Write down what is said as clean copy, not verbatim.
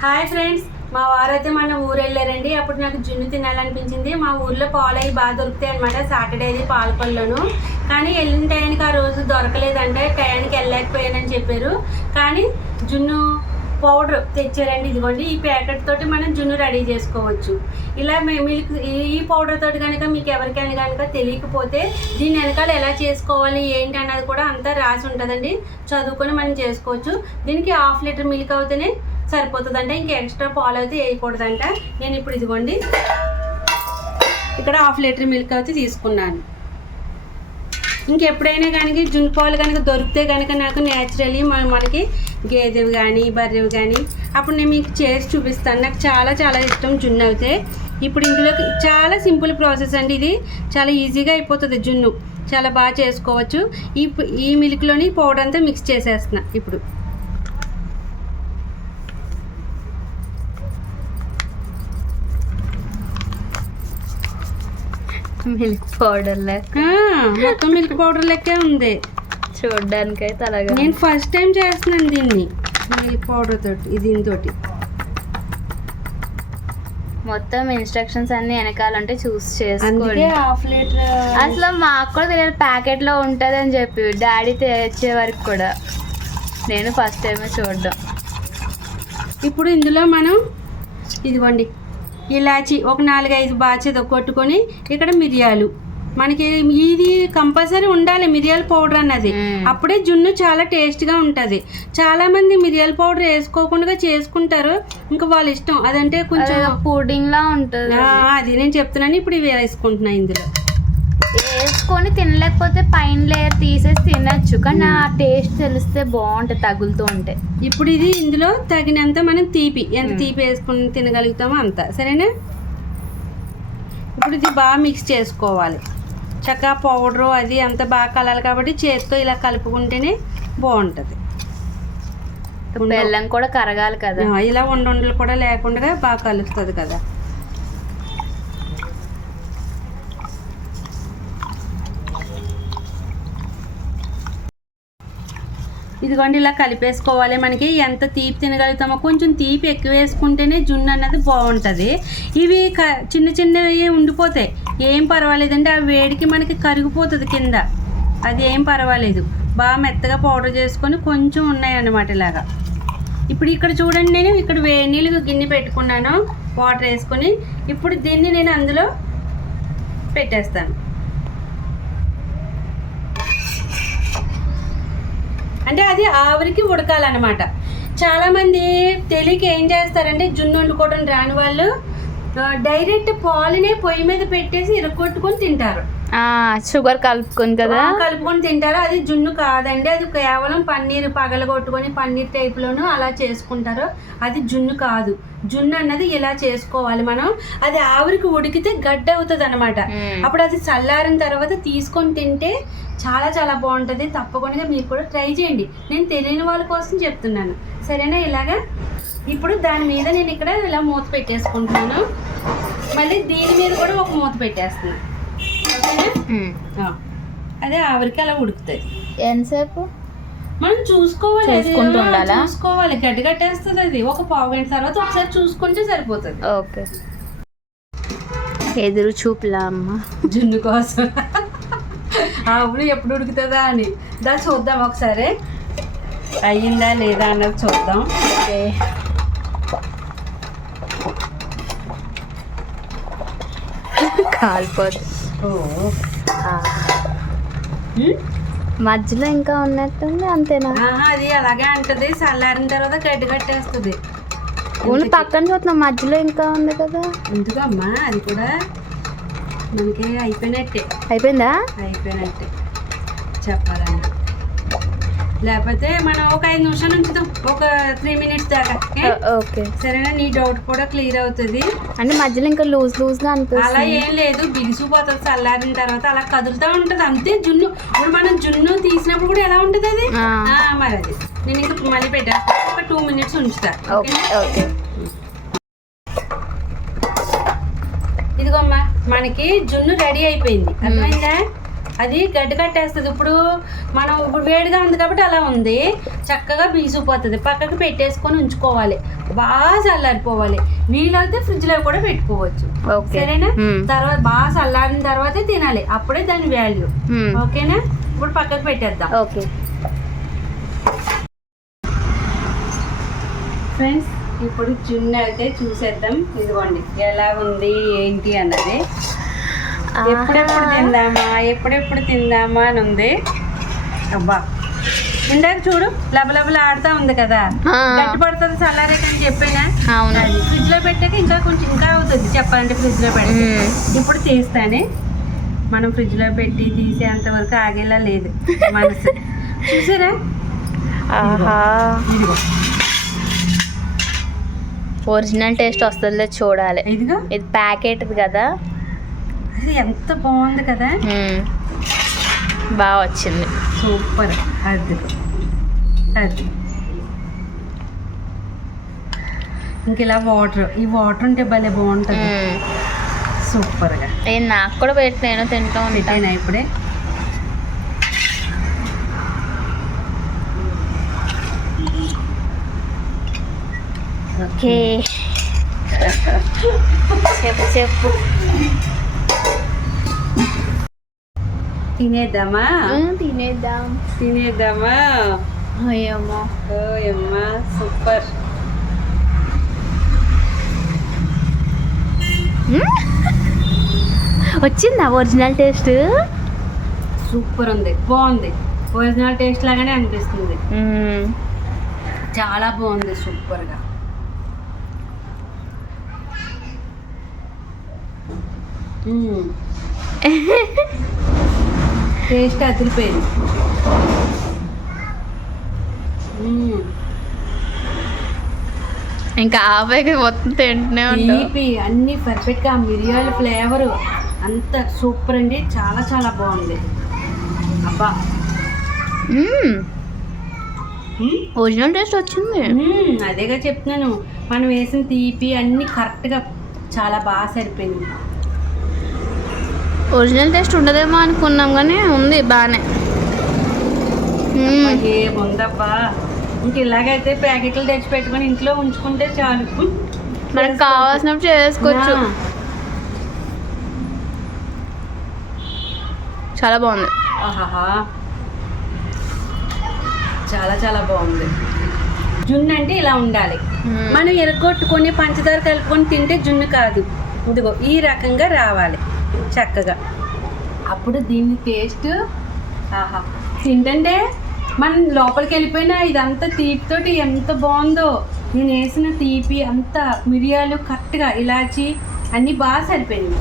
Hi friends, మా వారైతే మన ఊరు వెళ్ళారండి. అప్పుడు నాకు జున్ను తినాలనిపించింది. మా ఊర్లో పాలు అవి బాగా దొరుకుతాయి అనమాట. సాటర్డేది పాలకొల్లోను. కానీ వెళ్ళిన టైంకి ఆ రోజు దొరకలేదంటే టైంకి వెళ్ళలేకపోయానని చెప్పారు. కానీ జున్ను పౌడర్ తెచ్చారండి. ఇదిగోండి, ఈ ప్యాకెట్ తోటి మనం జున్ను రెడీ చేసుకోవచ్చు. ఇలా మిల్క్ ఈ పౌడర్ తోటి కనుక మీకు ఎవరికైనా కనుక తెలియకపోతే దీని వెనకాల ఎలా చేసుకోవాలి ఏంటి అన్నది కూడా అంతా రాసి ఉంటుందండి. చదువుకొని మనం చేసుకోవచ్చు. దీనికి 1/2 లీటర్ మిల్క్ అవుతేనే సరిపోతుందంట. ఇంకా ఎక్స్ట్రా పాలు అయితే వేయకూడదంట. నేను ఇప్పుడు ఇదిగోండి ఇక్కడ 1/2 లీటర్ మిల్క్ అయితే తీసుకున్నాను. ఇంకెప్పుడైనా కనుక జున్ను పాలు కనుక దొరికితే కనుక నాకు న్యాచురల్లీ మనకి గేదెవి కానీ బర్రెవి కానీ అప్పుడు నేను మీకు చేసి చూపిస్తాను. నాకు చాలా చాలా ఇష్టం జున్ను అయితే. ఇప్పుడు ఇందులోకి చాలా సింపుల్ ప్రాసెస్ అండి. ఇది చాలా ఈజీగా అయిపోతుంది. జున్ను చాలా బాగా చేసుకోవచ్చు. ఈ మిల్క్లోని పౌడర్ అంతా మిక్స్ చేసేస్తున్నా. ఇప్పుడు మిల్క్ పౌడర్ లెక్క మొత్తం మిల్క్ పౌడర్ లెక్కే ఉంది చూడడానికి అయితే అలాగే. నేను ఫస్ట్ టైం చేస్తున్నాను దీన్ని మిల్క్ పౌడర్ తోటి దీనితోటి. మొత్తం ఇన్స్ట్రక్షన్స్ అన్ని వెనకాలంటే చూసి చేసుకోండి. 1/2 లీటర్ అసలు మాకు కూడా తెలియదు ప్యాకెట్ లో ఉంటది అని చెప్పి డాడీ తెచ్చే వరకు కూడా నేను ఫస్ట్ టైమే చూడడం. ఇప్పుడు ఇందులో మనం ఇదిగోండి ఇలాచి ఒక 4-5 బాచేది కొట్టుకొని, ఇక్కడ మిరియాలు మనకి ఇది కంపల్సరీ ఉండాలి. మిరియాల పౌడర్ అన్నది అప్పుడే జున్ను చాలా టేస్ట్గా ఉంటుంది. చాలామంది మిరియాల పౌడర్ వేసుకోకుండా చేసుకుంటారు. ఇంకా వాళ్ళ ఇష్టం. అదంటే కొంచెం పుడింగ్ లా ఉంటుంది. అది నేను చెప్తున్నాను. ఇప్పుడు ఇవి వేసుకుంటున్నాను. ఇందులో వేసుకొని తినలేకపోతే పైన లేయర్ తీసేసి తినచ్చు. కానీ ఆ టేస్ట్ తెలిస్తే బాగుంటుంది తగులుతూ ఉంటే. ఇప్పుడు ఇది ఇందులో తగినంత మనం ఎంత తీపి వేసుకుని తినగలుగుతామో అంత. సరేనా? ఇప్పుడు ఇది బాగా మిక్స్ చేసుకోవాలి. చక్కగా పౌడరు అది అంత బాగా కలాలి కాబట్టి చేతితో ఇలా కలుపుకుంటేనే బాగుంటుంది. బెల్లం కూడా కరగాలి కదా. ఇలా ఉండలు కూడా లేకుండా బాగా కలుస్తుంది కదా. ఇదిగోండి ఇలా కలిపేసుకోవాలి. మనకి ఎంత తీపి తినగలుగుతామో కొంచెం తీపి ఎక్కువ వేసుకుంటేనే జున్ను అన్నది బాగుంటుంది. ఇవి చిన్న చిన్నవి ఉండిపోతాయి, ఏం పర్వాలేదండి. ఆ వేడికి మనకి కరిగిపోతుంది కింద, అది ఏం పర్వాలేదు. బాగా మెత్తగా పౌడర్ చేసుకొని కొంచెం ఉన్నాయన్నమాట ఇలాగా. ఇప్పుడు ఇక్కడ చూడండి, నేను ఇక్కడ వేడి నీళ్ళు గిన్నె పెట్టుకున్నాను వాటర్ వేసుకొని. ఇప్పుడు దీన్ని నేను అందులో పెట్టేస్తాను. అంటే అది ఆవిరికి ఉడకాలన్నమాట. చాలామంది తెలియక ఏం చేస్తారంటే జున్ను వండుకోవడం రాని వాళ్ళు డైరెక్ట్ పాలునే పొయ్యి మీద పెట్టేసి ఇరగొట్టుకొని తింటారు. షుగర్ కలుపుకొని తింటారు. అది జున్ను కాదండి. అది కేవలం పన్నీర్ పగలగొట్టుకొని పన్నీర్ టైప్లోనూ అలా చేసుకుంటారు. అది జున్ను కాదు. జున్ను అన్నది ఇలా చేసుకోవాలి మనం. అది ఆవిరికి ఉడికితే గడ్డ అవుతుంది అనమాట. అప్పుడు అది చల్లారిన తర్వాత తీసుకొని తింటే చాలా చాలా బాగుంటుంది. తప్పకుండా మీరు కూడా ట్రై చేయండి. నేను తెలియని వాళ్ళ కోసం చెప్తున్నాను. సరేనా? ఇలాగా ఇప్పుడు దాని మీద నేను ఇక్కడ ఇలా మూత పెట్టేసుకుంటున్నాను. మళ్ళీ దీని మీద కూడా ఒక మూత పెట్టేస్తున్నాను. అదే ఆవిరికి అలా ఉడుకుతాయి. ఎంతసేపు మనం చూసుకోవాలి. గడ్డ కట్టేస్తుంది అది. ఒక పావు గంట తర్వాత ఒకసారి చూసుకుంటే సరిపోతుంది. ఓకే. ఎదురు చూపులా అమ్మ జున్ను కోసం. అప్పుడు ఎప్పుడు ఉడుకుతుందా అని దాన్ని చూద్దాం ఒకసారి. అయ్యిందా లేదా అన్నది చూద్దాం. కాలిపోతుంది. మధ్యలో ఇంకా ఉన్నట్టుంది. అంతేనా? అది అలాగే అంటది. చల్లారిన తర్వాత గడ్డి కట్టేస్తుంది. ఓన్లీ పక్కన చూస్తున్నాం, మధ్యలో ఇంకా ఉంది కదా. ఎందుకమ్మా? అది కూడా మనకి అయిపోయినట్టే చెప్పాలండి. లేకపోతే మనం ఒక 5 నిమిషాలు ఉంచుతాం, ఒక 3 మినిట్స్ దాకా. ఓకే, సరేనా? నీ డౌట్ కూడా క్లియర్ అవుతుంది. అంటే మధ్యలో ఇంకా లూజ్గా అనిపిస్తుంది. అలా ఏం లేదు, బిగిసిపోతుంది. చల్లారిన తర్వాత అలా కదులుతూ ఉంటుంది అంతే. జున్ను ఇప్పుడు మనం జున్ను తీసినప్పుడు కూడా ఎలా ఉంటుంది అది. మరి అది నేను ఇంకా మళ్ళీ పెట్టేస్తాను. ఒక 2 మినిట్స్ ఉంచుతా. ఓకే. ఇదిగోమ్మా, మనకి జున్ను రెడీ అయిపోయింది. అర్థమైందా? అది గడ్డ కట్టేస్తుంది. ఇప్పుడు మనం ఇప్పుడు వేడిగా ఉంది కాబట్టి అలా ఉంది, చక్కగా బీసుకుపోతుంది. పక్కకి పెట్టేసుకొని ఉంచుకోవాలి, బాగా చల్లారిపోవాలి. వీలైతే ఫ్రిడ్జ్లో కూడా పెట్టుకోవచ్చు. సరేనా? తర్వాత బాగా చల్లారిన తర్వాతే తినాలి, అప్పుడే దాని వాల్యూ. ఓకేనా? ఇప్పుడు పక్కకు పెట్టేద్దాం. ఓకే ఫ్రెండ్స్, ఇప్పుడు జున్ను అయితే చూసేద్దాం. ఇదిగోండి ఎలా ఉంది ఏంటి అన్నది. ఎప్పుడెప్పుడు తిందామా అని ఉంది. అబ్బా, ఇందాక చూడు లబలబలు ఆడుతా ఉంది కదా, గట్టి పడుతుంది చల్లారే కానీ చెప్పానా. ఫ్రిడ్జ్ లో పెట్టాక ఇంకా కొంచెం ఇంకా అవుతుంది చెప్పాలంటే. ఫ్రిడ్జ్ లో పెడితే ఇప్పుడు తీస్తానే. మనం ఫ్రిడ్జ్ లో పెట్టి తీసేంత వరకు ఆగేలా లేదు మనసు. చూసారా? ఇదిగో ఒరిజినల్ టేస్ట్ వస్తుందో చూడాలి. ఇదిగో ఇది ప్యాకెట్ కదా, అది ఎంత బాగుంది కదా, బాగా వచ్చింది. సూపర్. అది ఇంక ఇలా వాటర్, ఈ వాటర్ ఉంటే భలే బాగుంటుంది. సూపర్గా. నాకు కూడా పెట్టి నేను తింటూ ఉంటాను ఇప్పుడే. ఓకే చెప్పు తినేద్దామా? తినేద్దామా? అయ్యమ్మా ఓయమ్మా, సూపర్. వచ్చిందా ఒరిజినల్ టేస్ట్? సూపర్ ఉంది, బాగుంది. ఒరిజినల్ టేస్ట్ లాగానే అనిపిస్తుంది. చాలా బాగుంది, సూపర్గా. టేస్ట్ అదిరిపోయింది. ఇంకా ఆవేగా మొత్తం తింటూనే తీపి అన్ని పర్ఫెక్ట్గా, మిరియాల ఫ్లేవరు అంత సూపర్ అండి. చాలా చాలా బాగుంది. అబ్బా, ఒరిజినల్ టేస్ట్ వచ్చింది. అదేగా చెప్తున్నాను, మనం వేసిన తీపి అన్ని కరెక్ట్గా చాలా బాగా సరిపోయింది. ఒరిజినల్ టేస్ట్ ఉండదేమో అనుకున్నాం కానీ ఉంది బాగానే. ఏముందబ్బా, ఇంక ఇలాగైతే ప్యాకెట్లు తెచ్చి పెట్టుకొని ఇంట్లో ఉంచుకుంటే చాలు, మనకు కావాల్సినప్పుడు చేసుకోవచ్చు. చాలా బాగుంది. ఆహాహా, చాలా చాలా బాగుంది. జున్ను అంటే ఇలా ఉండాలి. మనం ఎరగొట్టుకొని పంచదార కలుపుకొని తింటే జున్ను కాదు. ఇదిగో ఈ రకంగా రావాలి చక్కగా, అప్పుడు దీని టేస్ట్ ఆహా. తింటే మనం లోపలికి వెళ్ళిపోయినా ఇదంతా తీపితోటి ఎంత బాగుందో. నేను వేసిన తీపి అంతా, మిరియాలు కరెక్ట్గా, ఇలాచి అన్నీ బాగా సరిపోయింది.